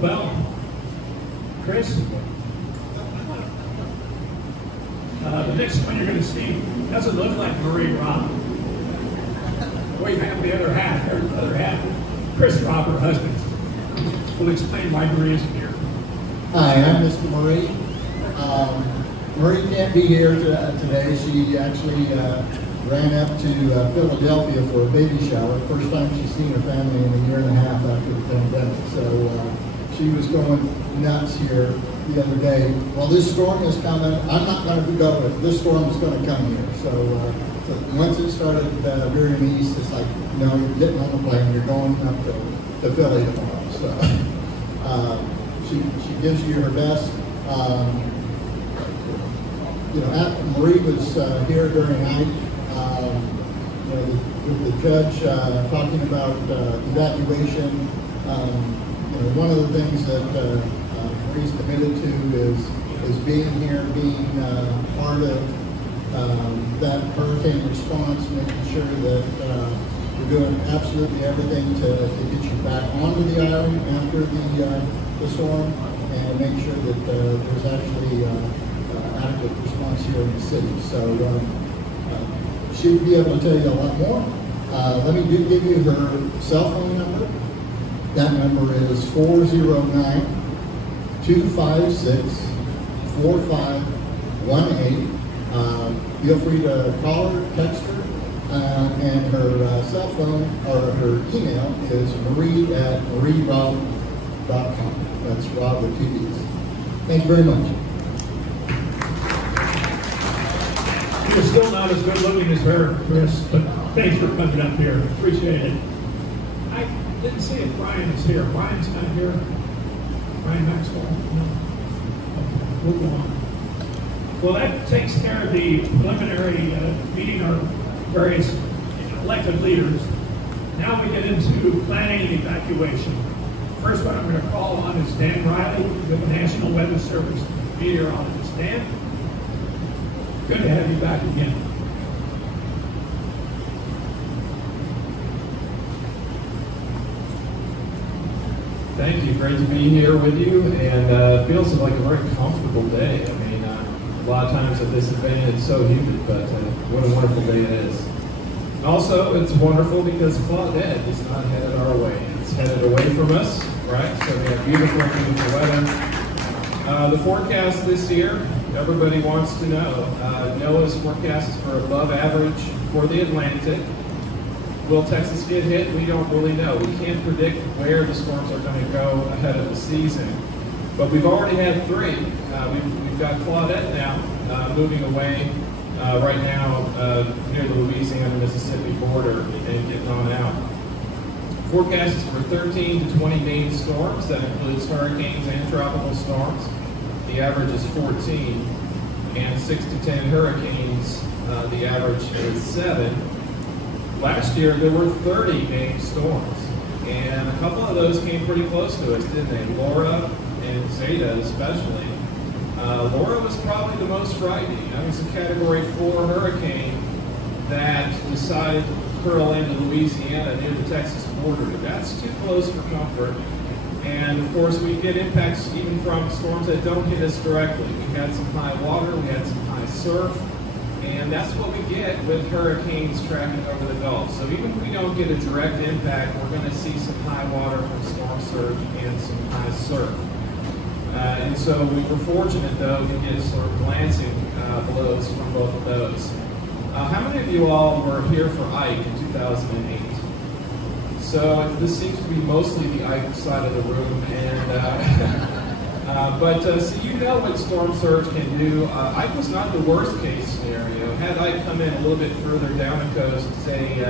Well, Chris, the next one you're going to see doesn't look like Marie Robb. We have the other half. There's the other half. Chris Robb, her husband, will explain why Marie isn't here. Hi, I'm Mr. Marie. Marie can't be here today. She actually ran up to Philadelphia for a baby shower. First time she's seen her family in a year and a half after the pandemic. So she was going nuts here the other day. Well, this storm is coming. I'm not going to go with this storm is going to come here. So once it started veering east, it's like, no, you're getting on the plane. You're going up to Philly tomorrow. So she gives you her best. Marie was here during night. With the judge talking about evacuation. One of the things that Marie's committed to is being here, being part of that hurricane response, making sure that we're doing absolutely everything to get you back onto the island after the storm, and make sure that there's actually adequate response here in the city. So she'll be able to tell you a lot more. Let me give you her cell phone number. That number is 409-256-4518. Feel free to call her, text her, and her cell phone or her email is marie@marierobb.com. That's Rob with 2 B's. Thank you very much. You're still not as good looking as her, Chris, but thanks for coming up here. Appreciate it. I didn't see if Brian is here. Brian's not here. Brian Maxwell? No. Okay, we'll go on. Well, that takes care of the preliminary meeting our various elected leaders. Now we get into planning and evacuation. First one I'm going to call on is Dan Riley with the National Weather Service meteorologist. Dan? Good to have you back again. Thank you. Great to be here with you, and it feels like a very comfortable day. I mean, a lot of times at this event it's so humid, but what a wonderful day it is. Also, it's wonderful because Claudette is not headed our way. It's headed away from us, right? So we have beautiful, beautiful weather. The forecast this year, everybody wants to know. NOAA's forecast is for above average for the Atlantic. Will Texas get hit? We don't really know. We can't predict where the storms are going to go ahead of the season. But we've already had 3. We've got Claudette now moving away right now near the Louisiana-Mississippi border and getting on out. Forecast is for 13 to 20 named storms. That includes hurricanes and tropical storms. The average is 14, and 6 to 10 hurricanes, the average is 7. Last year, there were 30 named storms, and a couple of those came pretty close to us, didn't they? Laura and Zeta especially. Laura was probably the most frightening. That was a Category 4 hurricane that decided to curl into Louisiana near the Texas border. That's too close for comfort. And of course, we get impacts even from storms that don't hit us directly. We had some high water, we had some high surf, and that's what we get with hurricanes tracking over the Gulf. So even if we don't get a direct impact, we're going to see some high water from storm surge and some high surf. And so we were fortunate, though, to get sort of glancing blows from both of those. How many of you all were here for Ike in 2008? So this seems to be mostly the Ike side of the room, and so you know what storm surge can do. Ike was not the worst case scenario. Had Ike come in a little bit further down the coast, say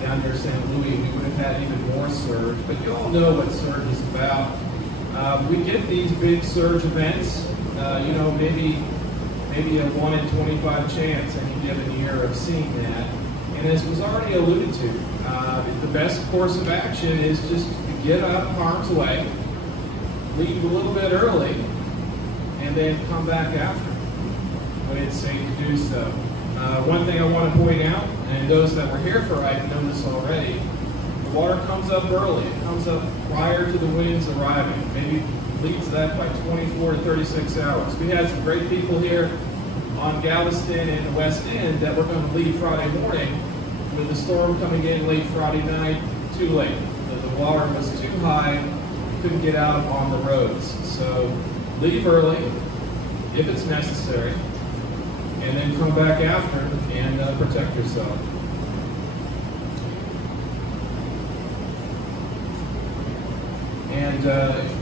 down near St. Louis, we would have had even more surge. But you all know what surge is about. We get these big surge events. Maybe a 1 in 25 chance any given year of seeing that. And as was already alluded to, the best course of action is just to get out of harm's way, leave a little bit early, and then come back after when it's safe to do so. One thing I want to point out, and those that were here for Ike know this already, water comes up early. It comes up prior to the winds arriving. Maybe leads that by 24 to 36 hours. We had some great people here on Galveston and the West End that were going to leave Friday morning with the storm coming in late Friday night, too late. The water was too high, couldn't get out on the roads. So leave early if it's necessary, and then come back after and protect yourself.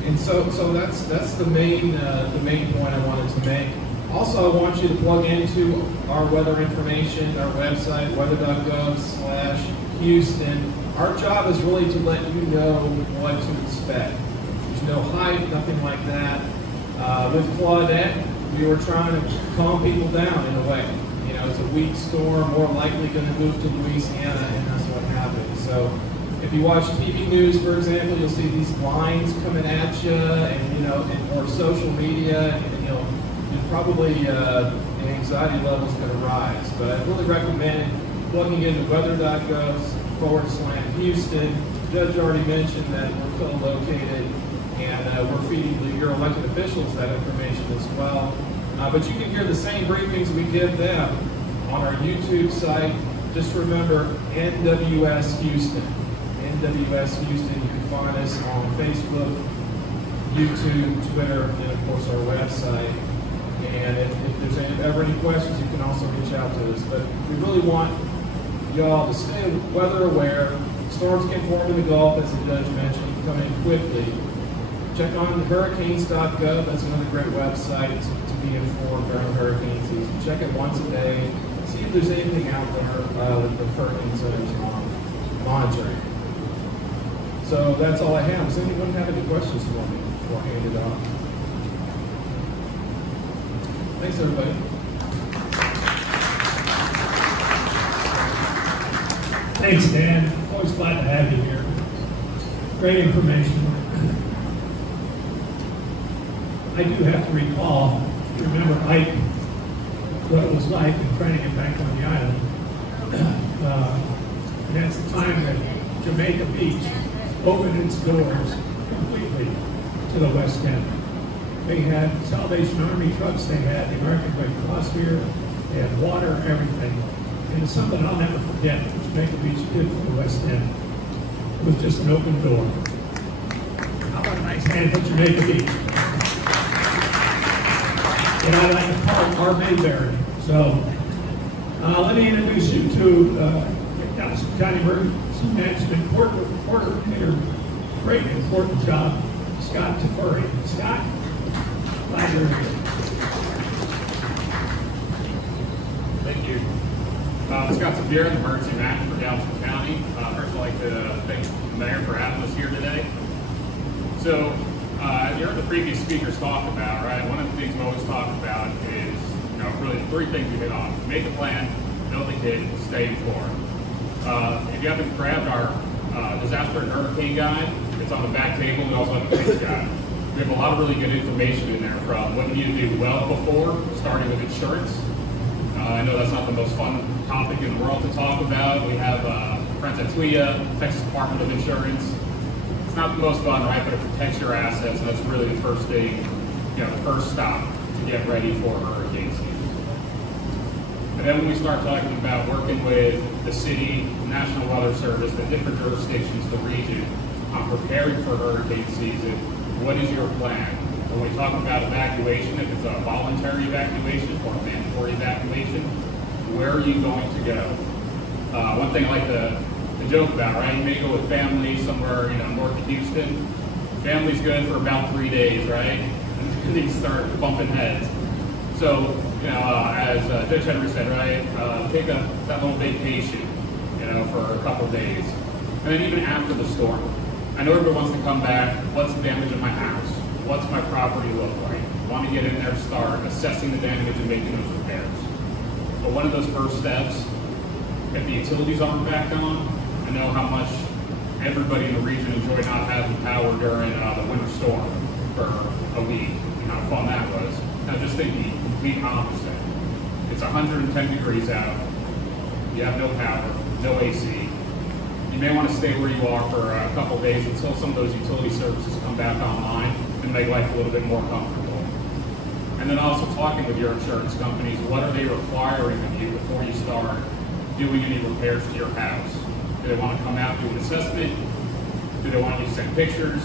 And so that's the main point I wanted to make. Also, I want you to plug into our weather information, our website, weather.gov/Houston. Our job is really to let you know what to expect. There's no hype, nothing like that. With Claudette, we were trying to calm people down in a way. You know, it's a weak storm, more likely going to move to Louisiana, and that's what happened. So if you watch TV news, for example, you'll see these lines coming at you, and or social media, and probably the anxiety level's going to rise. But I really recommend plugging into weather.gov/Houston. Judge already mentioned that we're co-located, and we're feeding your elected officials that information as well. But you can hear the same briefings we give them on our YouTube site. Just remember NWS Houston. NWS Houston. You can find us on Facebook, YouTube, Twitter, and of course our website. And if there's ever any questions, you can also reach out to us. But we really want y'all to stay weather aware. Storms can form in the Gulf, as the judge mentioned, come in quickly. Check on hurricanes.gov. That's another great website to be informed during hurricane season. Check it once a day. See if there's anything out there that the hurricane center is monitoring. So that's all I have. Does anyone have any questions for me before I hand it off? Thanks, everybody. Thanks, Dan. Always glad to have you here. Great information. I do have to recall, remember Ike, what it was like in trying to get back on the island. And that's the time that Jamaica Beach opened its doors completely to the West End. They had Salvation Army trucks, they had the American Red Cross here, they had water, everything. And it's something I'll never forget what Jamaica Beach did for the West End. It was just an open door. How about a nice hand for Jamaica Beach? And I'd like to call our Mayberry. So let me introduce you to Galveston County Emergency Management Coordinator. Great important job, Scott Tafuri. Scott? Thank you. Scott Tafuri, the Emergency Manager for Galveston County. First, I'd like to thank the Mayor for having us here today. So, as you heard the previous speakers talk about, right, one of the things we always talk about is, really the three things we hit on. Make a plan, build a kit, stay informed. If you haven't grabbed our disaster and hurricane guide, it's on the back table. We also have a case guide. We have a lot of really good information in there from what you need to do well before, starting with insurance. I know that's not the most fun topic in the world to talk about. We have friends at TWIA, Texas Department of Insurance. It's not the most fun, right, but it protects your assets, and that's really the first thing, the first stop to get ready for hurricane season. And then when we start talking about working with the city, National Weather Service, the different jurisdictions, the region, on preparing for hurricane season, what is your plan? When we talk about evacuation, if it's a voluntary evacuation or a mandatory evacuation, where are you going to go? One thing I like to joke about, right? You may go with family somewhere, north of Houston. Family's good for about 3 days, right? And then you start bumping heads. So, as Judge Henry said, right? Take that little vacation, for a couple of days. And then even after the storm, I know everyone wants to come back. What's the damage in my house? What's my property look like? Want to get in there, start assessing the damage and making those repairs. But one of those first steps, if the utilities aren't back on, I know how much everybody in the region enjoyed not having power during the winter storm for a week, and how fun that was. Now just think the complete opposite. It's 110 degrees out. You have no power, no AC. you may want to stay where you are for a couple days until some of those utility services come back online and make life a little bit more comfortable. And then also talking with your insurance companies, what are they requiring of you before you start doing any repairs to your house? Do they want to come out and do an assessment? Do they want you to send pictures?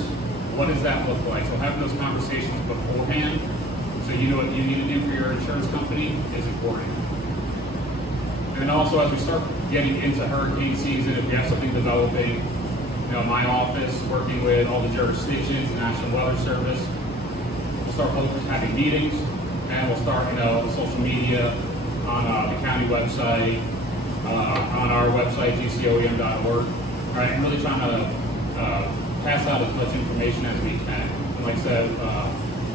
What does that look like? So having those conversations beforehand so you know what you need to do for your insurance company is important. And then also as we start getting into hurricane season, if we have something developing, my office working with all the jurisdictions, the National Weather Service, we'll start having meetings, and we'll start, social media on the county website, on our website, gcoem.org, right? And really trying to pass out as much information as we can. And like I said,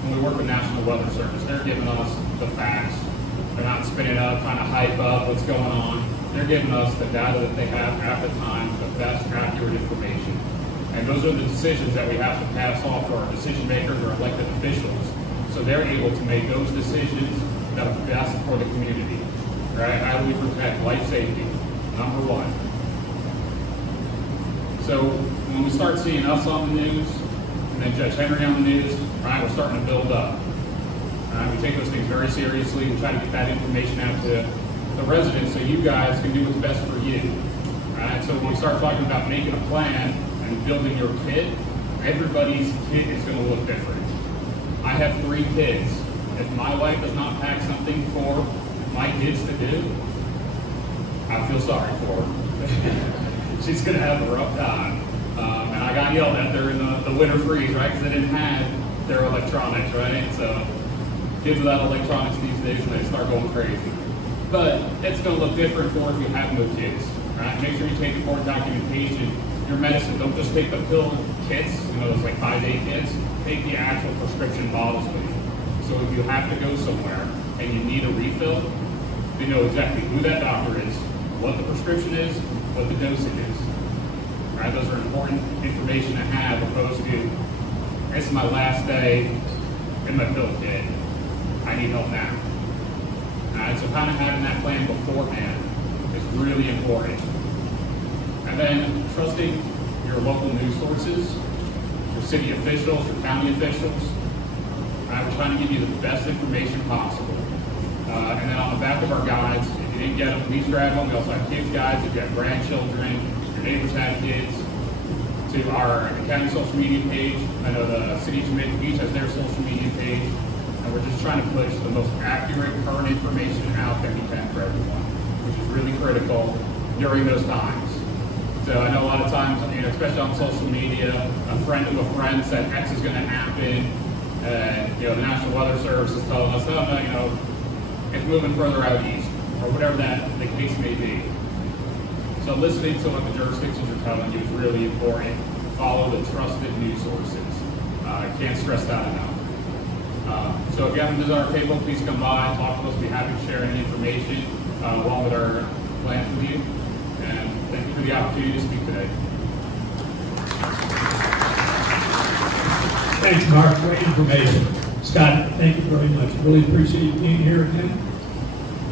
when we work with National Weather Service, they're giving us the facts. They're not spinning up, trying to hype up what's going on. They're giving us the data that they have at the time, the best accurate information. And those are the decisions that we have to pass off to our decision makers or elected officials, so they're able to make those decisions that are best for the community. Right? How do we protect life safety? Number one. So when we start seeing us on the news, and then Judge Henry on the news, right, we're starting to build up. We take those things very seriously. We try to get that information out to the residents so you guys can do what's best for you. Right? So when we start talking about making a plan and building your kit, everybody's kit is going to look different. I have 3 kids. If my wife does not pack something for my kids to do, I feel sorry for her. She's going to have a rough time. And I got yelled at during the winter freeze, right? Because they didn't have their electronics, right? So kids without electronics these days, they start going crazy. But it's going to look different for if you have no kids, right? Make sure you take important documentation. Your medicine, don't just take the pill kits, those like 5-day kits. Take the actual prescription bottles with you. So if you have to go somewhere and you need a refill, they know exactly who that doctor is, what the prescription is, what the dosage is. Right? Those are important information to have, opposed to, this is my last day in my pill kit. I need help now. Alright, so kind of having that plan beforehand is really important. And then trusting your local news sources, your city officials, your county officials. Right, we're trying to give you the best information possible. And then on the back of our guides, if you didn't get them, please grab them. We also have kids guides if you have grandchildren, your neighbors have kids. To our county social media page. I know the city of Jamaica Beach has their social media page. And we're just trying to push the most accurate, current information out that we can for everyone, which is really critical during those times. So I know a lot of times, especially on social media, a friend of a friend said X is going to happen, and the National Weather Service is telling us, oh no, it's moving further out east, or whatever the case may be. So listening to what the jurisdictions are telling you is really important. Follow the trusted news sources. I can't stress that enough. So if you haven't visited our table, please come by, talk to us. We'll be happy to share any information along with our plans with you. And thank you for the opportunity to speak today. Thanks, Mark. Great information. Scott, thank you very much. Really appreciate you being here again.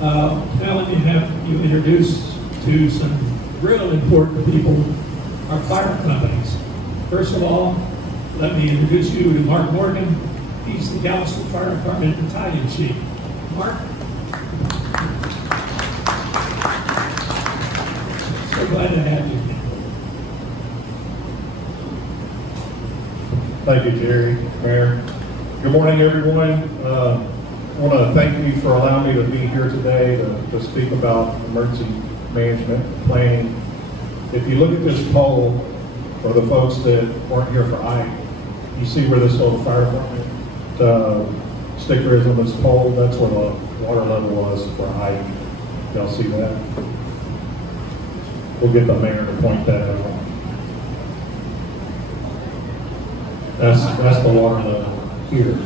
Now let me have you introduce to some real important people, our fire companies. First of all, let me introduce you to Mark Morgan. He's the Galveston Fire Department Battalion Chief. Mark? So glad to have you. Thank you, Jerry, Mayor. Good morning, everyone. I want to thank you for allowing me to be here today to speak about emergency management planning. If you look at this poll, for the folks that weren't here for Ike, you see where this little fire department sticker is on this pole. That's where the water level was for Ike. Y'all see that? We'll get the mayor to point that out. That's the water level here.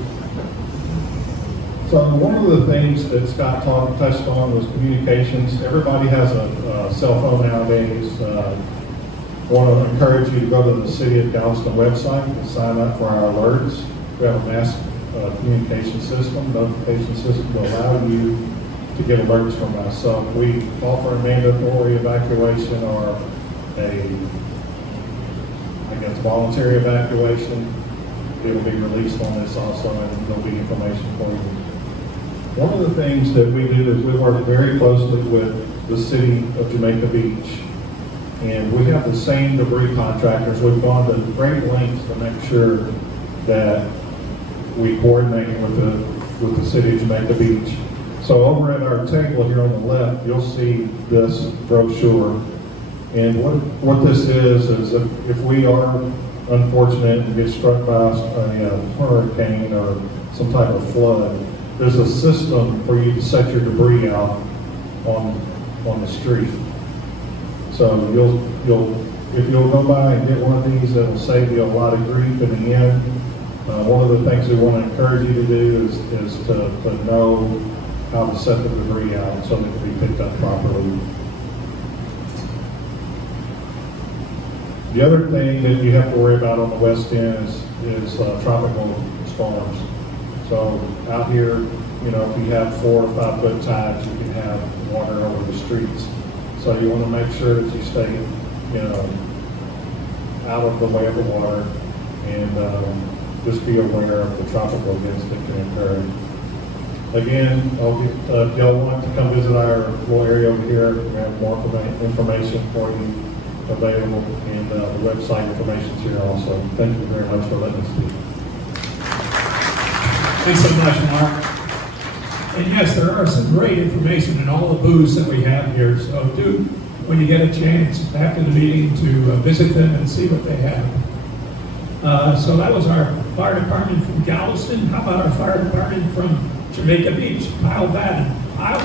So one of the things that Scott touched on was communications. Everybody has a cell phone nowadays. I want to encourage you to go to the City of Galveston website and sign up for our alerts. We have a mass communication system, notification system to allow you to get alerts from us. So if we offer a mandatory evacuation or voluntary evacuation. It will be released on this also, and there'll be information for you. One of the things that we do is we work very closely with the city of Jamaica Beach, and we have the same debris contractors. We've gone to great lengths to make sure that we coordinate with the city of Jamaica Beach. So over at our table here on the left, you'll see this brochure. And what this is if we are unfortunate and get struck by a hurricane or some type of flood, there's a system for you to set your debris out on the street. So if you'll go by and get one of these, it will save you a lot of grief in the end. One of the things we want to encourage you to do is to know how to set the debris out so that it can be picked up properly. The other thing that you have to worry about on the west end is tropical storms. So out here, if you have 4 or 5 foot tides, you can have water over the streets. So you want to make sure that you stay, out of the way of the water, and just be aware of the tropical events that can occur. Again, if y'all want to come visit our little area over here, we have more information for you available, and the website information is here also. Thank you very much for letting us speak. Thanks so much, Mark. And yes, there are some great information in all the booths that we have here, so do, when you get a chance after the meeting, to visit them and see what they have. So that was our fire department from Galveston. How about our fire department from Jamaica Beach? Kyle Batten. Kyle?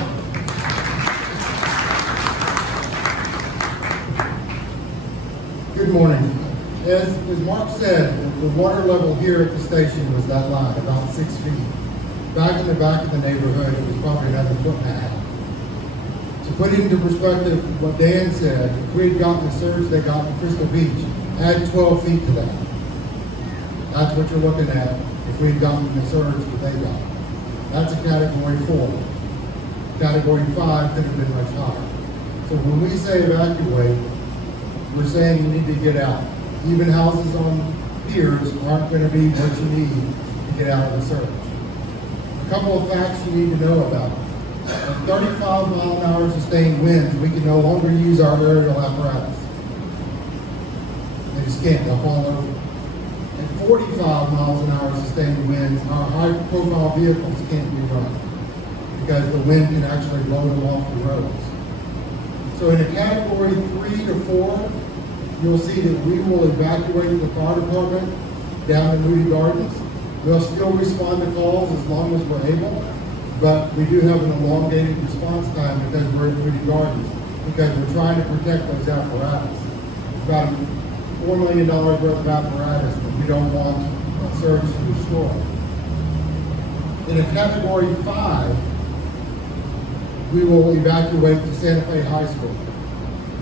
Good morning. As Mark said, the water level here at the station was that line, about 6 feet. Back in the back of the neighborhood, it was probably another 1.5 feet. To put it into perspective, what Dan said, if we had gotten the surge they got in Crystal Beach, add 12 feet to that. That's what you're looking at if we had gotten the surge that they got. That's a category 4. Category 5 could have been much higher. So when we say evacuate, we're saying you need to get out. Even houses on piers aren't going to be what you need to get out of the surge. A couple of facts you need to know about. At 35-mile-an-hour sustained winds, we can no longer use our aerial apparatus. They just can't, they'll fall over. At 45 miles an hour sustained winds, our high-profile vehicles can't be run because the wind can actually blow them off the roads. So in a category 3 to 4, you'll see that we will evacuate the fire department down in Moody Gardens. We'll still respond to calls as long as we're able, but we do have an elongated response time because we're in Moody Gardens, because we're trying to protect those apparatus. About $4 million worth of apparatus that we don't want a surge to destroy. In a category 5, we will evacuate to Santa Fe High School,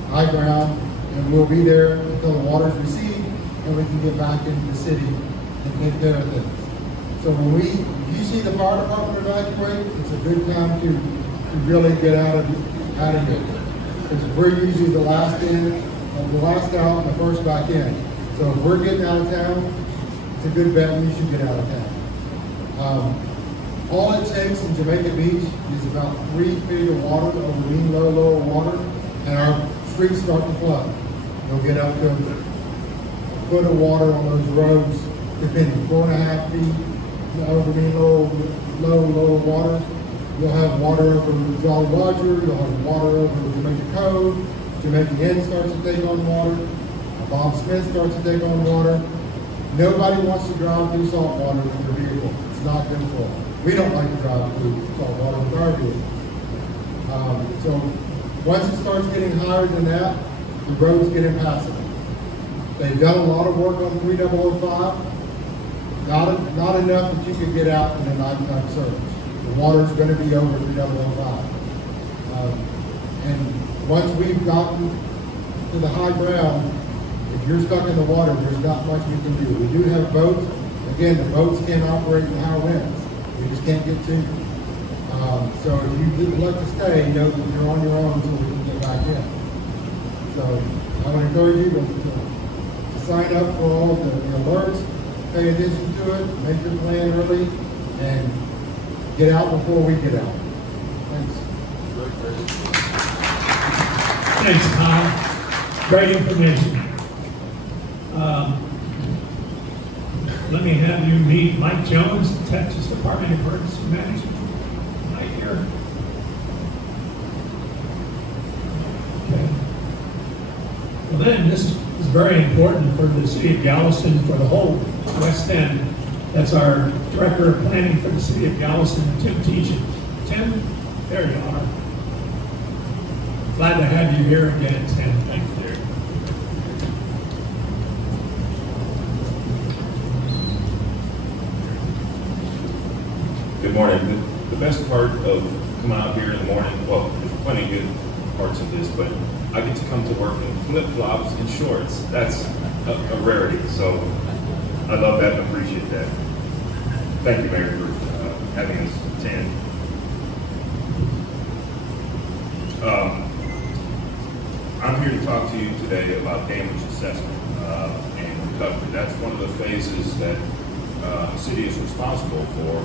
high ground, and we'll be there until the waters recede and we can get back into the city and take care of things. So if you see the fire department evacuate, it's a good time to really get out of here. Because we're usually the last in, the last out, and the first back in. So if we're getting out of town, it's a good bet you should get out of town. All it takes in Jamaica Beach is about 3 feet of water over mean lower water, and our streets start to flood. You'll get up to a foot of water on those roads, depending, 4.5 feet over mean lower water. You'll have water over Jolly Roger, you'll have water over Jamaica Cove, Jamaica Inn starts to take on water, Bob Smith starts to take on water. Nobody wants to drive through salt water with their vehicle. It's not good for them. We don't like to drive through salt water with our vehicle. So once it starts getting higher than that, the roads get impassable. They've done a lot of work on 3005. Not enough that you could get out in a nighttime surge. The water's going to be over 3005. And once we've gotten to the high ground, if you're stuck in the water, there's not much we can do. We do have boats. Again, the boats can't operate in high winds. We just can't get to them. So if you didn't like to stay, know that you're on your own until we can get back in. So I would encourage you to sign up for all the alerts, pay attention to it, make your plan early, and get out before we get out. Thanks. Thanks, Tom. Great information. Let me have you meet Mike Jones, Texas Department of Emergency Management. Right here. Okay. Well then, this is very important for the city of Galveston, for the whole West End. That's our Director of Planning for the city of Galveston, Tim Teachin. Tim, there you are. Glad to have you here again, Tim. Thank you. Good morning. The best part of coming out here in the morning, well, there's plenty of good parts of this, but I get to come to work in flip-flops and shorts. That's a rarity, so I love that and appreciate that. Thank you, Mayor, for having us attend. I'm here to talk to you today about damage assessment and recovery. That's one of the phases that the city is responsible for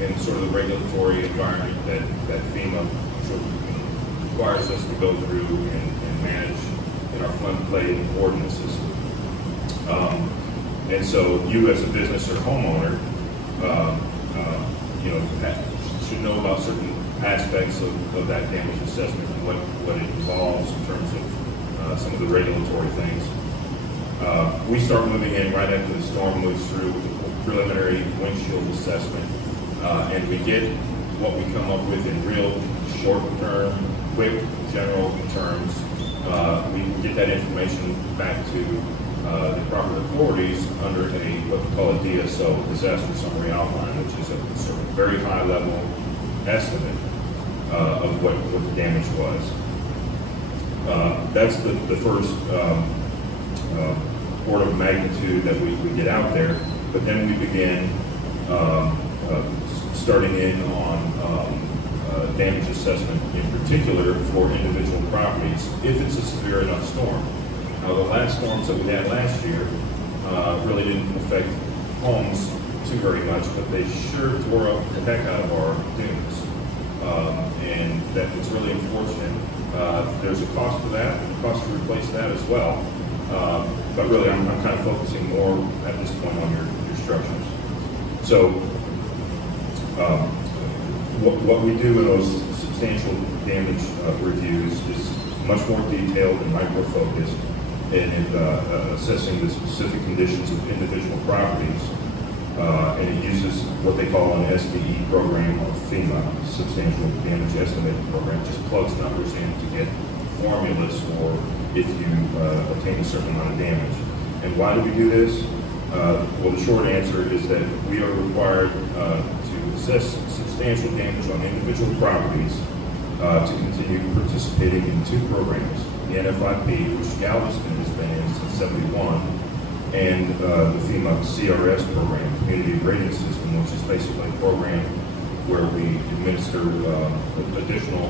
in sort of the regulatory environment that FEMA sort of requires us to go through and manage in our floodplain ordinances. And so you as a business or homeowner, should know about certain aspects of that damage assessment and what it involves in terms of some of the regulatory things. We start moving in right after the storm moves through with the preliminary windshield assessment. And we get what we come up with in real short-term, quick, general terms. We get that information back to the proper authorities under what we call a DSO, Disaster Summary Outline, which is a sort of very high-level estimate of what the damage was. That's the first order of magnitude that we get out there, but then we begin starting in on damage assessment in particular for individual properties if it's a severe enough storm. Now the last storms that we had last year really didn't affect homes too very much, but they sure tore up the heck out of our dunes. And that it's really unfortunate. There's a cost to that, and a cost to replace that as well. But really I'm kind of focusing more at this point on your structures. So what we do in those substantial damage reviews is much more detailed and micro-focused in assessing the specific conditions of individual properties. And it uses what they call an SDE program of FEMA, Substantial Damage Estimating Program. It just plugs numbers in to get formulas for if you obtain a certain amount of damage. And why do we do this? Well, the short answer is that we are required to assess substantial damage on individual properties to continue participating in two programs, the NFIP, which Galveston has been in since '71, and the FEMA CRS program, Community Rating System, which is basically a program where we administer additional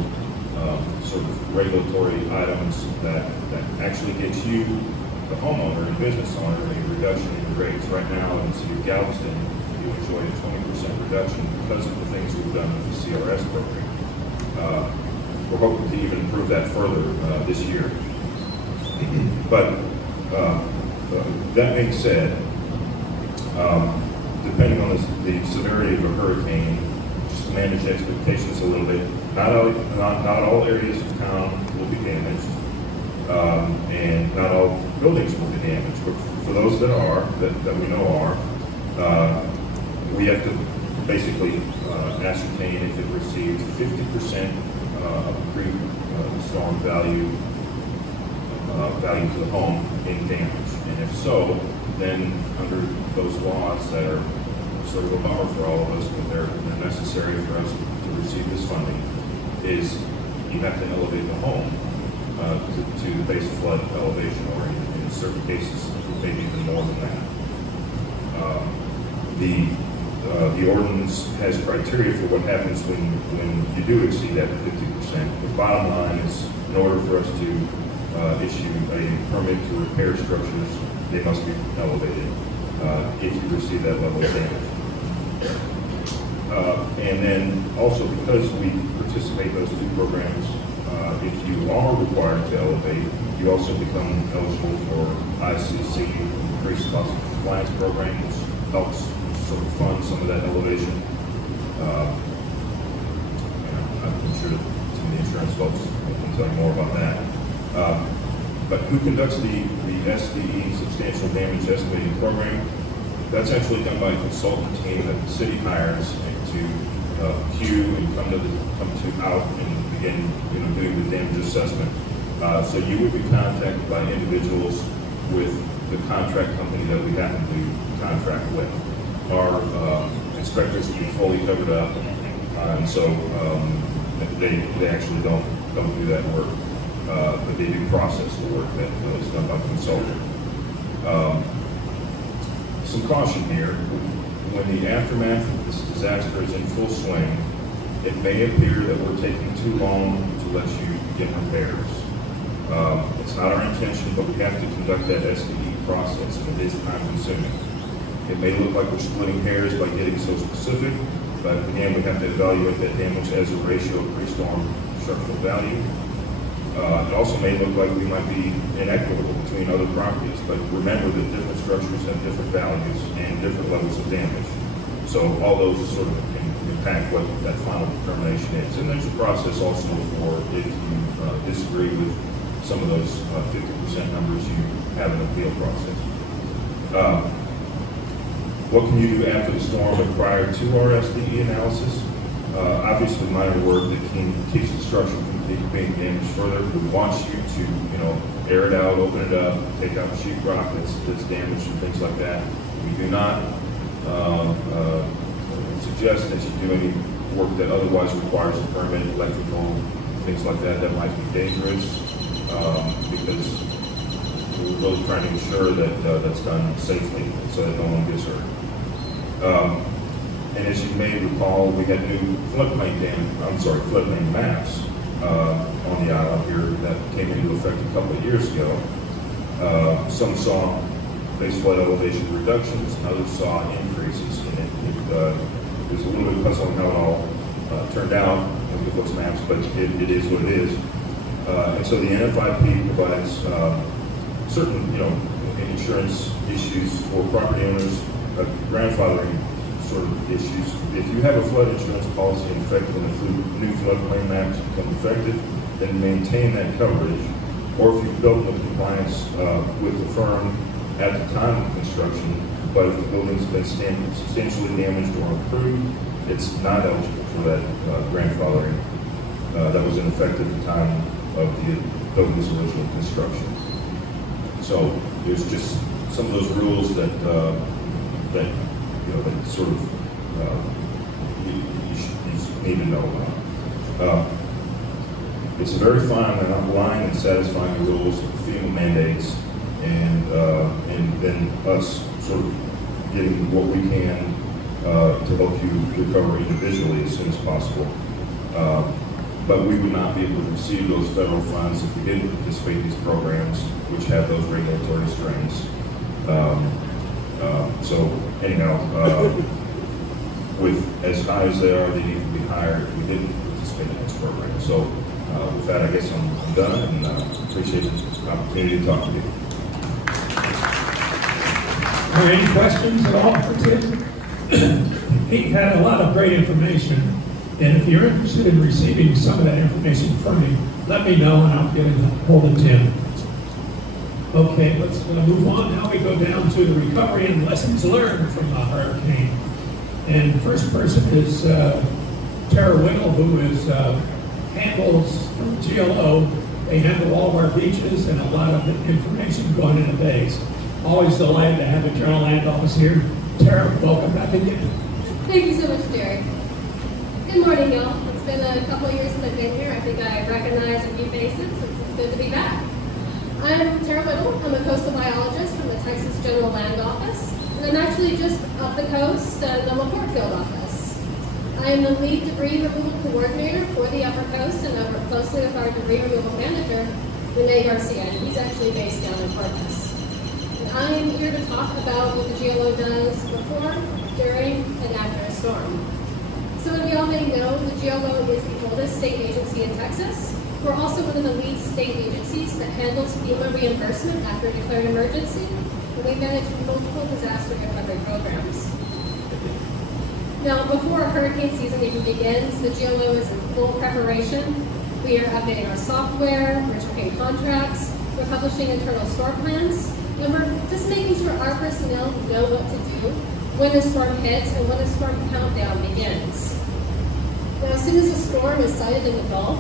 sort of regulatory items that actually gets you, the homeowner and business owner, a reduction in the rates. Right now in the city of Galveston, you enjoy a 20% reduction because of the things we've done with the CRS program. We're hoping to even improve that further this year. But that being said, depending on the severity of a hurricane, just to manage expectations a little bit, not all areas of town will be damaged, and not all buildings will be damaged. But for those that are, that we know are, we have to basically ascertain if it received 50% of pre-storm value to the home in damage. And if so, then under those laws that are sort of a bummer for all of us, but they're necessary for us to receive this funding, is you have to elevate the home to the base flood elevation, or in certain cases, maybe even more than that. The ordinance has criteria for what happens when you do exceed that 50%. The bottom line is, in order for us to issue a permit to repair structures. They must be elevated if you receive that level of damage. And then also, because we participate in those two programs, if you are required to elevate, you also become eligible for ICC, Increased Cost of Compliance Program, which helps sort of fund some of that elevation. I'm sure some of the insurance folks can tell you more about that. But who conducts the SDE, Substantial Damage Estimating Program? That's actually done by a consultant team that the city hires to queue and come to out and begin doing the damage assessment. So you would be contacted by individuals with the contract company that we happen to contract with. Our inspectors will be fully covered up, and so they actually don't do that work, but they do process the work that is done by the consultant. Some caution here. When the aftermath of this disaster is in full swing, it may appear that we're taking too long to let you begin repairs. It's not our intention, but we have to conduct that SDE process, and it is time consuming. It may look like we're splitting hairs by getting so specific, but again, we have to evaluate that damage as a ratio of pre-storm structural value. It also may look like we might be inequitable between other properties, but remember that different structures have different values and different levels of damage. So all those sort of impact what that final determination is. And there's a process also for if you disagree with some of those 50% numbers, you have an appeal process. What can you do after the storm and prior to our SDE analysis? Obviously, minor work that keeps the structure from being damaged further. We want you to, air it out, open it up, take out sheetrock that's damaged and things like that. We do not suggest that you do any work that otherwise requires a permit, electrical, things like that might be dangerous, because we're really trying to ensure that that's done safely so that no one gets hurt. And as you may recall, we had new floodplain maps on the island here that came into effect a couple of years ago. Some saw base flood elevation reductions, and others saw increases. And it was a little bit puzzling how it all turned out with those maps, but it is what it is. And so the NFIP provides certain, insurance issues for property owners, grandfathering sort of issues. If you have a flood insurance policy in effect when the new floodplain maps become effective, then maintain that coverage. Or if you've built with compliance with the firm at the time of construction, but if the building's been substantially damaged or improved, it's not eligible for that grandfathering that was in effect at the time of the building's original construction. So there's just some of those rules that that sort of you need to know about. It's a very fine and applying and satisfying the rules of FEMA mandates, and then us sort of getting what we can to help you recover individually as soon as possible. But we would not be able to receive those federal funds if we didn't participate in these programs, which have those regulatory strings. So anyhow, with as high as they are, they need to be higher if we didn't participate in this program. So with that, I guess I'm done, and appreciate the opportunity to talk to you. Are there any questions at all for Tim? He had a lot of great information, and if you're interested in receiving some of that information from me, let me know and I'll get a hold of Tim. Okay, let's move on. Now we go down to the recovery and lessons learned from the hurricane. And the first person is Tara Whittle, who is handles from GLO. They handle all of our beaches and a lot of information going into bays. Always delighted to have a General Land Office here. Tara, welcome back again. Thank you so much, Jerry. Good morning, y'all. It's been a couple of years since I've been here. I think I recognize a few faces. It's good to be back. I'm Tara Whittle. I'm a coastal biologist from the Texas General Land Office, and I'm actually just up the coast at the LaPorte Field office. I am the lead debris removal coordinator for the Upper Coast, and I work closely with our debris removal manager, Renee Garcia, and he's actually based down in Corpus. And I'm here to talk about what the GLO does before, during, and after a storm. So as we all may know, the GLO is the oldest state agency in Texas. We're also one of the lead state agencies that handles FEMA reimbursement after a declared emergency, and we manage multiple disaster recovery programs. Now, before hurricane season even begins, the GLO is in full preparation. We are updating our software, we're checking contracts, we're publishing internal store plans, and we're just making sure our personnel know what to do when the storm hits and when the storm countdown begins. Now, as soon as the storm is sighted in the Gulf,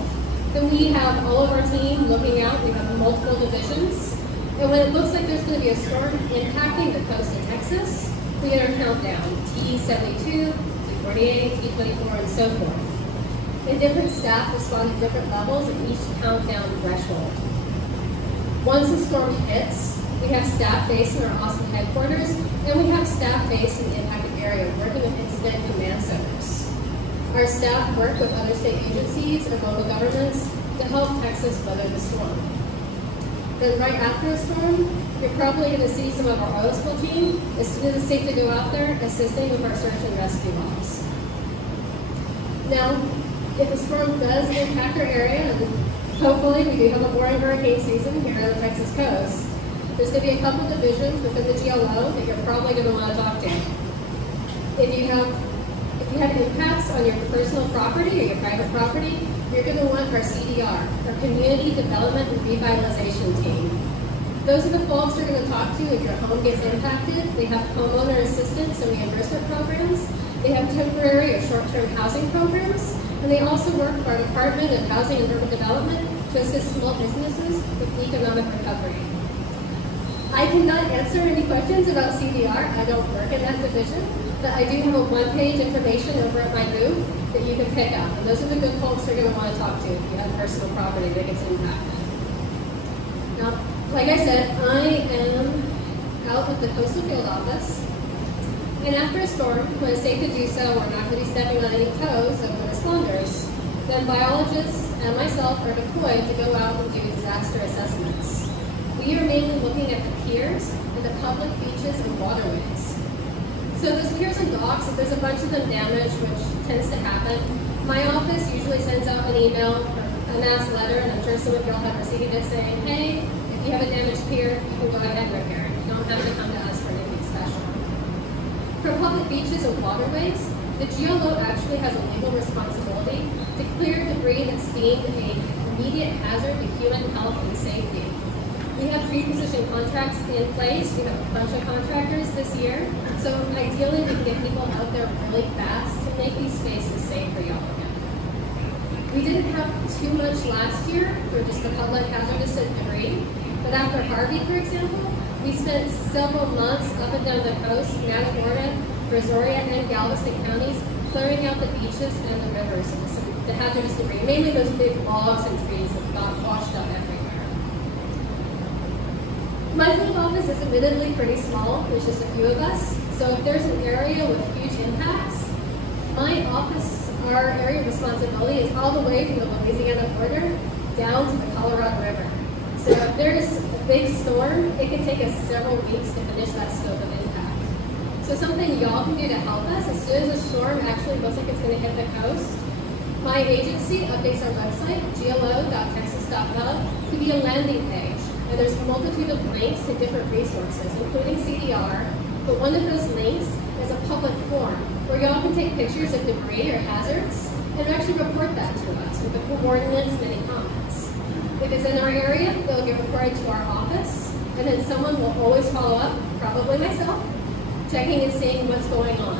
then we have all of our team looking out. We have multiple divisions. And when it looks like there's going to be a storm impacting the coast of Texas, we get our countdown, T72, T48, T24, and so forth. And different staff respond at different levels at each countdown threshold. Once the storm hits, we have staff based in our Austin headquarters, and we have staff based in the impacted area working with incident command centers. Our staff work with other state agencies and local governments to help Texas weather the storm. Then right after a storm, you're probably going to see some of our oil spill team as soon as it's safe to go out there assisting with our search and rescue ops. Now, if a storm does impact our area, and hopefully we do have a boring hurricane season here on the Texas coast, there's going to be a couple divisions within the GLO that you're probably going to want to talk to. If you have impacts on your personal property or your private property, you're going to want our CDR, our Community Development and Revitalization Team. Those are the folks you're going to talk to if your home gets impacted. They have homeowner assistance and reimbursement programs. They have temporary or short-term housing programs. And they also work with our Department of Housing and Urban Development to assist small businesses with economic recovery. I cannot answer any questions about CDR. I don't work in that division. But I do have a one-page information over at my booth that you can pick up. And those are the good folks you're going to want to talk to if you have personal property that gets impacted. Now, like I said, I am out with the Coastal Field Office. And after a storm, when it's safe to do so, we're not going to be stepping on any toes of the responders, then biologists and myself are deployed to go out and do disaster assessments. We are mainly looking at the piers and the public beaches and waterways. So those piers and docks, if there's a bunch of them damaged, which tends to happen, my office usually sends out an email or a mass letter, and I'm sure some of y'all have received it saying, hey, if you have a damaged pier, you can go ahead and repair it. You don't have to come to us for anything special. For public beaches and waterways, the GLO actually has a legal responsibility to clear debris that's deemed an immediate hazard to human health and safety. We have pre-position contracts in place. We have a bunch of contractors this year. So ideally, we can get people out there really fast to make these spaces safe for y'all again. We didn't have too much last year for just the public hazardous debris. But after Harvey, for example, we spent several months up and down the coast, Matagorda, Brazoria, and Galveston counties, clearing out the beaches and the rivers of the hazardous debris, mainly those big logs and trees that got washed up everywhere. My field office is admittedly pretty small. There's just a few of us. So if there's an area with huge impacts, my office, our area of responsibility is all the way from the Louisiana border down to the Colorado River. So if there's a big storm, it can take us several weeks to finish that scope of impact. So something y'all can do to help us, as soon as a storm actually looks like it's going to hit the coast, my agency updates our website, glo.texas.gov, to be a landing page. And there's a multitude of links to different resources, including CDR, but one of those links is a public forum where y'all can take pictures of debris or hazards and actually report that to us with the coordinates and any comments. If it's in our area, they'll get reported to our office, and then someone will always follow up, probably myself, checking and seeing what's going on.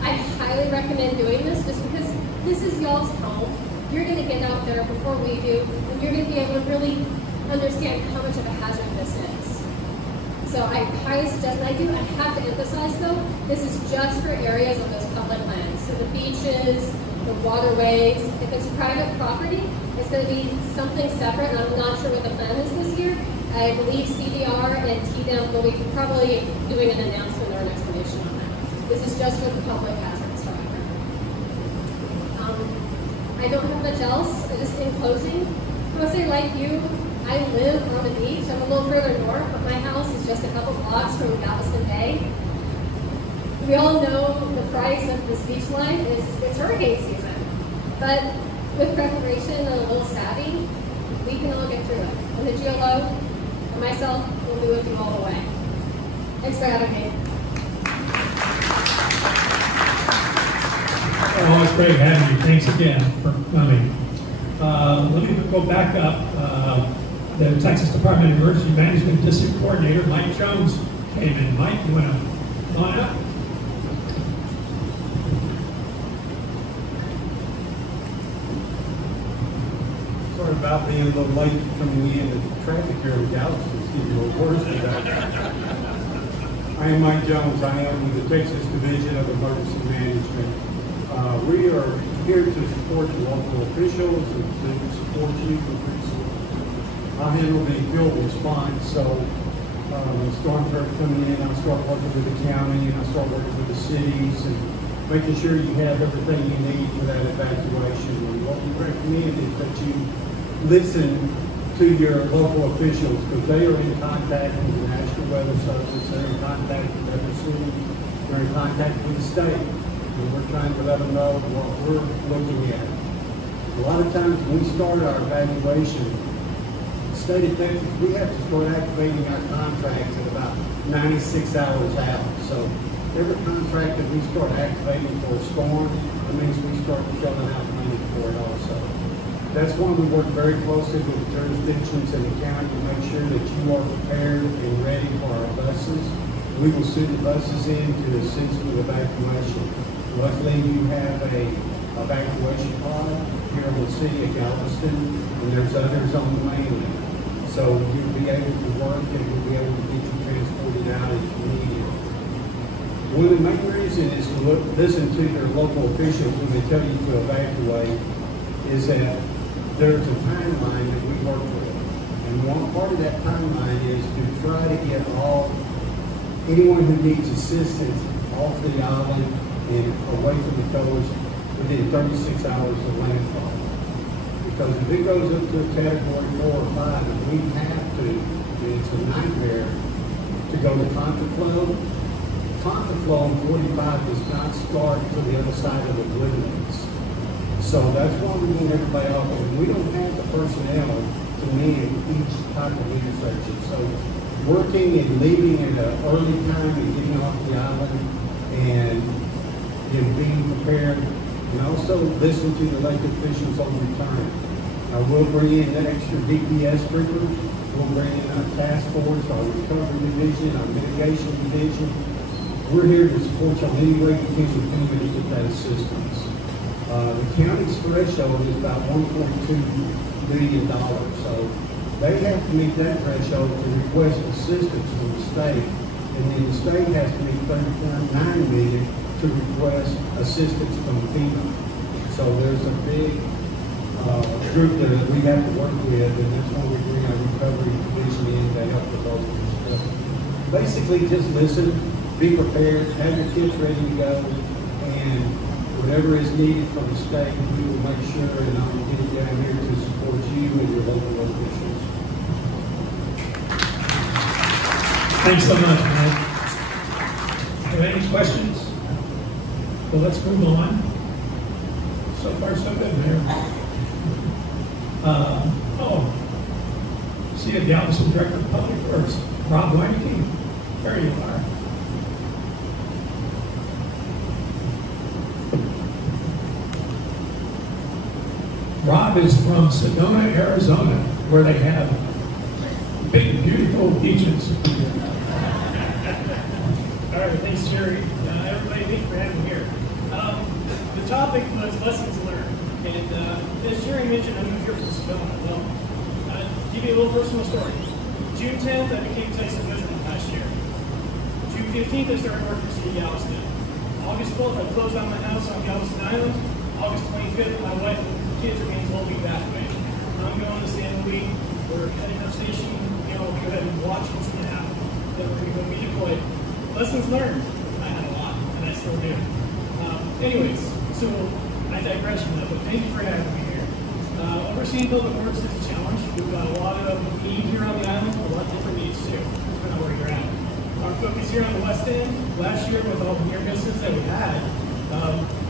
I highly recommend doing this just because this is y'all's home. You're going to get out there before we do, and you're going to be able to really understand how much of a hazard this is. So I highly suggest, and I have to emphasize though, this is just for areas of those public lands. So the beaches, the waterways, if it's private property, it's going to be something separate, and I'm not sure what the plan is this year. I believe CDR and TDEM will be probably doing an announcement or an explanation on that. This is just for the public hazards, however. I don't have much else. Just in closing, I would say, like you, I live on the beach. I'm a little further north, but my house is just a couple blocks from Galveston Bay. We all know the price of this beach life is it's hurricane season. But with preparation and a little savvy, we can all get through it. And the GLO and myself will be with you all the way. Thanks for having me. Oh, it's great having you. Thanks again for coming. Let me go back up. The Texas Department of Emergency Management District Coordinator, Mike Jones, came in. Mike, you want to come on up? Sorry about being a little late coming in. The traffic here in Galveston is getting a little worse than that. I am Mike Jones. I am with the Texas Division of Emergency Management. We are here to support the local officials and to support you with resources. I handle the field response, so when storms are coming in, I start working with the county and I start working with the cities and making sure you have everything you need for that evacuation. And what we recommend is that you listen to your local officials because they are in contact with the National Weather Service, they're in contact with every city, they're in contact with the state. And we're trying to let them know what we're looking at. A lot of times when we start our evaluation, the state of Texas, we have to start activating our contracts at about 96 hours out. So every contract that we start activating for a storm, that means we start shelling out money for it also. That's why we work very closely with the jurisdictions in the county to make sure that you are prepared and ready for our buses. We will send the buses in to assist with evacuation. Luckily, you have a evacuation pod here in the city of Galveston, and there's others on the mainland. So you'll be able to work and we'll be able to get you transported out as you need it. One of the main reasons is to listen to your local officials when they tell you to evacuate is that there's a timeline that we work with. And one part of that timeline is to try to get anyone who needs assistance off the island and away from the coast within 36 hours of landfall. Because if it goes up to a category 4 or 5, and we have to, and it's a nightmare to go to contraflow. Contraflow in 45 does not start to the other side of the limits. So that's why we want everybody off of it. We don't have the personnel to man each type of intersection. So working and leaving at an early time and getting off the island and being prepared, and also listen to the elected officials on return. We'll bring in the extra DPS sprinklers. We'll bring in our task force, our recovery division, our mitigation division. We're here to support you any way we can with that assistance. The county's threshold is about $1.2 million, so they have to meet that threshold to request assistance from the state, and then the state has to meet $30.9 million to request assistance from FEMA. So there's a big group that we have to work with, and that's why we bring our recovery division in to help with all this stuff. Basically, just listen, be prepared, have your kids ready to go, and whatever is needed from the state, we will make sure, and I will get down here to support you and your local officials. Thanks so much, Mike. Have any questions? Well, let's move on. So far, so good, Mayor. See a Galveston Director of Public Works, Rob Weinke. There you are. Rob is from Sedona, Arizona, where they have big, beautiful beaches. All right, thanks, Jerry. Everybody, thanks for having me here. The topic was lessons learned. And as Jerry mentioned, I'm here from Sedona. Well, give you a little personal story. June 10th, I became Tyson resident last year. June 15th, I started working for City of Galveston. August 12th, I closed on my house on Galveston Island. August 25th, my wife and kids are being told to be that way. I'm going to San Luis. We're heading up station. You know, go ahead and watch what's going to happen. Then we're going to go be deployed. Lessons learned. I had a lot, and I still do. Anyways, so I digress from that, but thank you for having me here. Overseeing public works is a challenge. We've got a lot of needs here on the island, a lot of different needs too, depending on where you're at. Our focus here on the west end, last year with all the near misses that we had,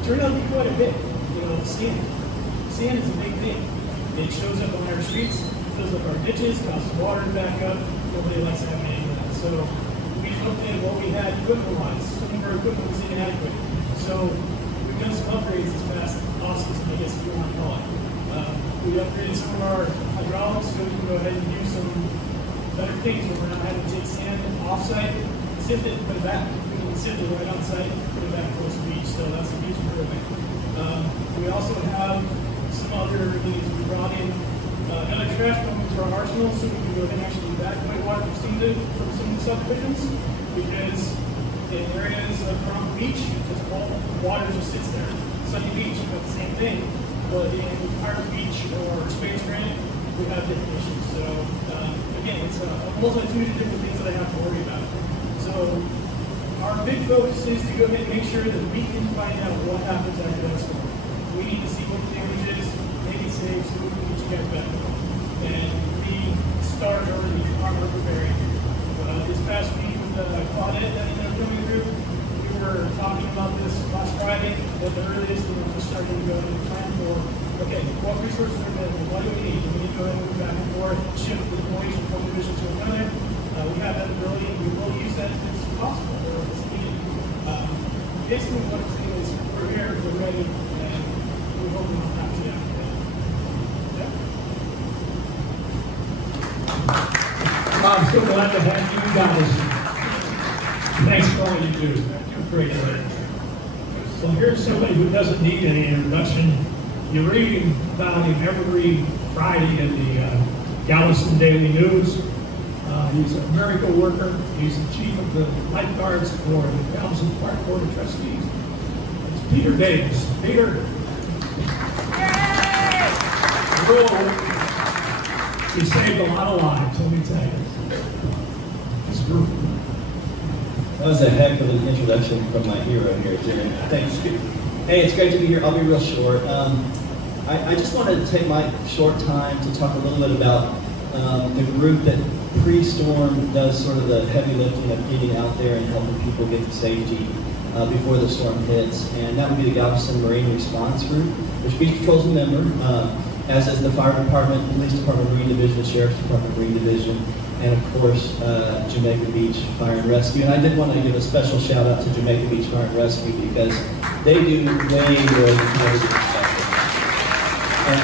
turned out to be quite a bit. You know, sand. Sand is a big thing. It shows up on our streets, fills up our ditches, causes water to back up. Nobody likes having any of that. So we looked at what we had equipment-wise. Some of our equipment was inadequate. So we've done some upgrades this past off-season, I guess if you want to call it. We upgraded some of our hydraulics so we can go ahead and do some better things where we're not having to take sand off-site, sift it, put it back. We can sift it right on site, put it back close to the beach. So that's a huge improvement. We also have some other needs. We brought in another trash pump into our arsenal so we can go ahead and actually evacuate water from some subdivisions, because in areas around the beach, it's all water just sits there. Sunny Beach, you got the same thing, but in Pirate Beach or Space Granite, we have different issues. So again, it's a multitude of different things that I have to worry about. So our big focus is to go ahead and make sure that we can find out what happens after that storm. We need to see what the damage is, make it safe, so we can get you guys back home. And we started already on preparing. This past week with the Claudette that ended up coming through, we were talking about this last Friday, what the earliest, and we're starting to go and plan for, okay, what resources are available, what do we need? We need to go ahead and move back and forth, shift the employees from one division to another. We have that ability, we will use that if it's possible or if it's needed. Basically what I'm saying is we're here, we're ready, and we hope we don't have to after that. Yeah? I'm so glad to have you guys. Thanks for all you do. You're great at it. Well, here's somebody who doesn't need any introduction. You read about him every Friday in the Galveston Daily News. He's a miracle worker. He's the chief of the lifeguards for the Galveston Park Board of Trustees. It's Peter Davis. Peter. He saved a lot of lives, let me tell you. It's brutal. That was a heck of an introduction from my hero here, Jerry. Thanks. Hey, it's great to be here. I'll be real short. I just wanted to take my short time to talk a little bit about the group that pre-storm does sort of the heavy lifting of getting out there and helping people get to safety before the storm hits. And that would be the Galveston Marine Response Group, which Beach Patrol's a member, as is the Fire Department, Police Department, Marine Division, Sheriff's Department, Marine Division, and of course, Jamaica Beach Fire and Rescue. And I did want to give a special shout out to Jamaica Beach Fire and Rescue because they do way more than community perspective. And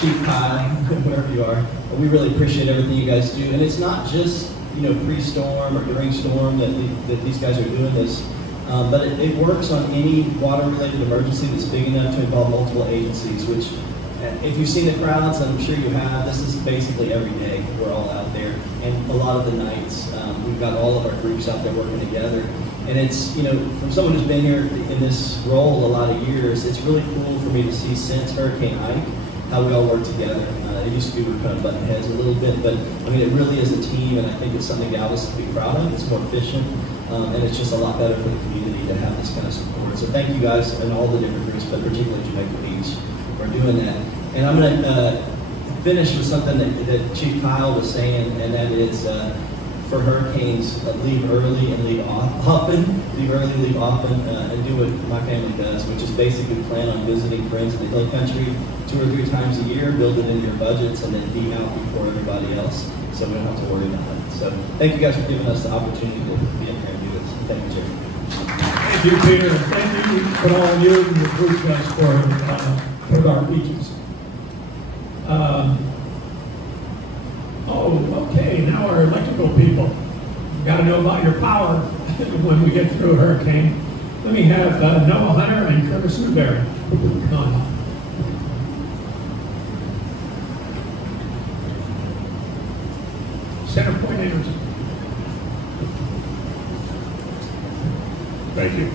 Chief Pie, wherever you are, we really appreciate everything you guys do. And it's not just pre-storm or during storm that these guys are doing this, but it works on any water-related emergency that's big enough to involve multiple agencies, which if you've seen the crowds, I'm sure you have, this is basically every day we're all out there. And a lot of the nights, we've got all of our groups out there working together. And it's, from someone who's been here in this role a lot of years, it's really cool for me to see since Hurricane Ike, how we all work together. It used to be we were kind of butting heads a little bit, but I mean, it really is a team, and I think it's something Galveston to be proud of. It's more efficient, and it's just a lot better for the community to have this kind of support. So thank you guys and all the different groups, but particularly Jamaica Beach, for doing that. And I'm going to finish with something that Chief Kyle was saying, and that is for hurricanes, leave early and leave often. Leave early, leave often, and do what my family does, which is basically plan on visiting friends in the hill country 2 or 3 times a year, build it into your budgets, and then be out before everybody else, so we don't have to worry about it. So thank you guys for giving us the opportunity to be in here and do this. Thank you, Jerry. Thank you, Peter. Thank you for all you and your group does for our beaches. Okay, now our electrical people. You got to know about your power when we get through a hurricane. Let me have Noah Hunter and Curtis Newberry. Come on. Center Point Energy. Thank you.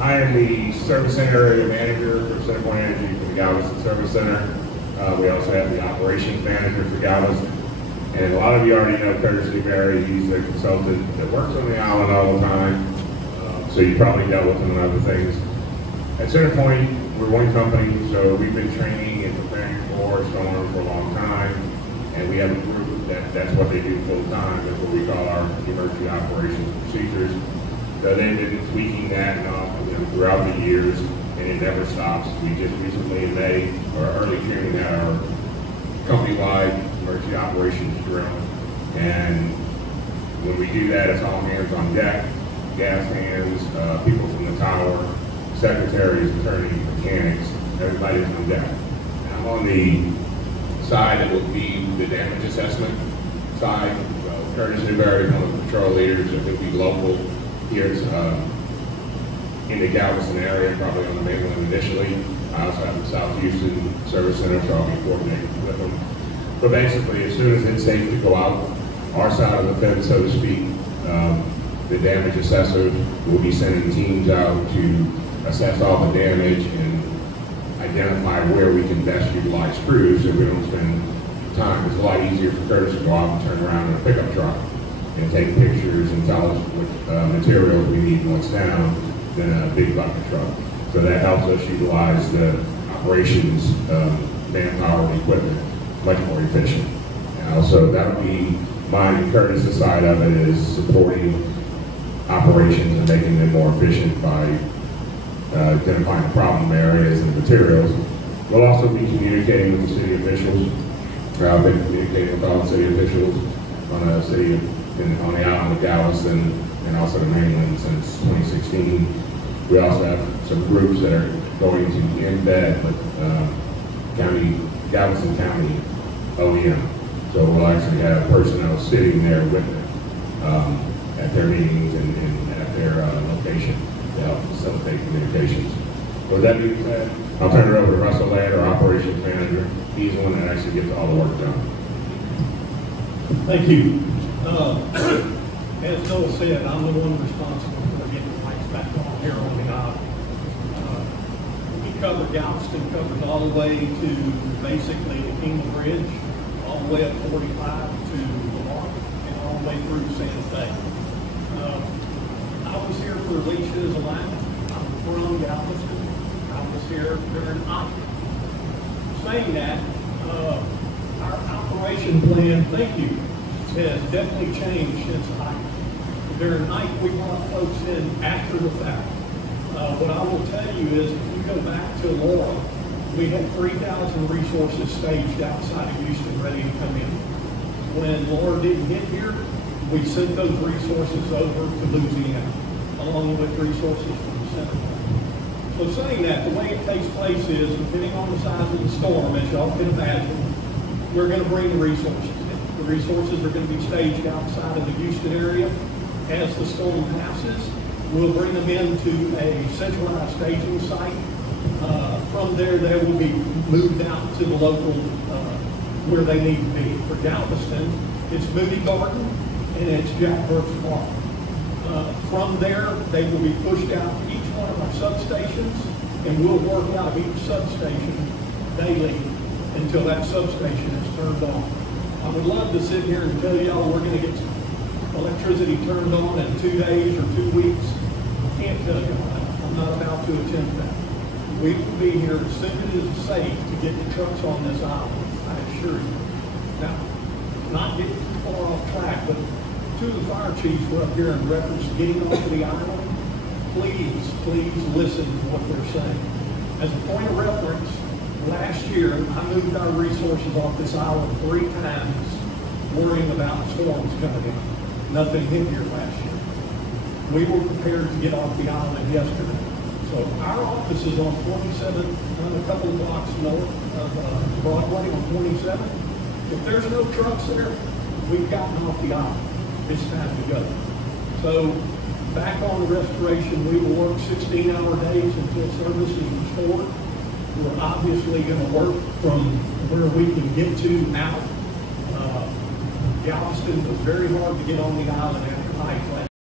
I am the Service Center Area Manager for Center Point Energy for the Galveston Service Center. We also have the Operations Manager for Galveston. And a lot of you already know Curtis Newberry. He's a consultant that works on the island all the time. So you probably dealt with him and other things. At Center Point, we're one company, so we've been training and preparing for storms for a long time, and we have a group that's what they do full time. That's what we call our emergency operations procedures. So they've been tweaking that throughout the years, and it never stops. We just recently in May, or early June, had our company-wide emergency operations drill, and when we do that, it's all hands on deck, gas hands, people from the tower, secretaries, attorneys, mechanics, everybody's on deck. And I'm on the side that will be the damage assessment side. Curtis Newberry is one of the patrol leaders. I think he's local here in the Galveston area, probably on the mainland initially. I also have the South Houston Service Center, so I'll be coordinating with them. But basically, as soon as it's safe to go out, our side of the fence, so to speak, the damage assessors will be sending teams out to assess all the damage and identify where we can best utilize crews so we don't spend time. It's a lot easier for Curtis to go out and turn around in a pickup truck and take pictures and tell us what materials we need and what's down than a big bucket truck. So that helps us utilize the operations manpower and equipment much more efficient. So that'll be mine and Curtis' side of it, is supporting operations and making them more efficient by identifying the problem areas and the materials. We'll also be communicating with the city officials. I've been communicating with all the city officials on the island of Galveston and also the mainland since 2016. We also have some groups that are going to embed with Galveston County OEM. So we'll actually have personnel sitting there with them at their meetings and at their location to help facilitate communications. With that being said, I'll turn it over to Russell Ladd, our operations manager. He's the one that actually gets all the work done. Thank you. As Noel said, I'm the one responsible for getting the lights back on here on the island. We cover Galveston, covers all the way to basically the Kingdom Bridge, all the way up 45 to the Mark, and all the way through Santa Fe. I was here for Alicia's alignment. I'm from Galveston. I was here during Ike. Saying that, our operation plan, thank you, has definitely changed since Ike. During Ike, we brought folks in after the fact. What I will tell you is, if you go back to Laura, we had 3,000 resources staged outside of Houston ready to come in. When Laura didn't get here, we sent those resources over to Louisiana, along with resources from the center. So saying that, the way it takes place is, depending on the size of the storm, as y'all can imagine, we're going to bring the resources in. The resources are going to be staged outside of the Houston area. As the storm passes, we'll bring them into a centralized staging site. From there, they will be moved out to the local, where they need to be. For Galveston, it's Moody Garden and it's Jack Burke's Park. From there, they will be pushed out to each one of our substations, and we'll work out of each substation daily until that substation is turned on. I would love to sit here and tell y'all we're going to get electricity turned on in 2 days or 2 weeks. I can't tell you that. I'm not about to attempt that. We will be here as soon as it's safe to get the trucks on this island, I assure you. Now, not getting too far off track, but two of the fire chiefs were up here in reference to getting onto the island. Please listen to what they're saying. As a point of reference, last year, I moved our resources off this island 3 times, worrying about storms coming in. Nothing hit here last year. We were prepared to get off the island yesterday. So our office is on 27, a couple of blocks north of Broadway on 27. If there's no trucks there, we've gotten off the island. It's time to go. So back on restoration, we will work 16-hour days until service is restored. We're obviously going to work from where we can get to out. Galveston was very hard to get on the island after Ike.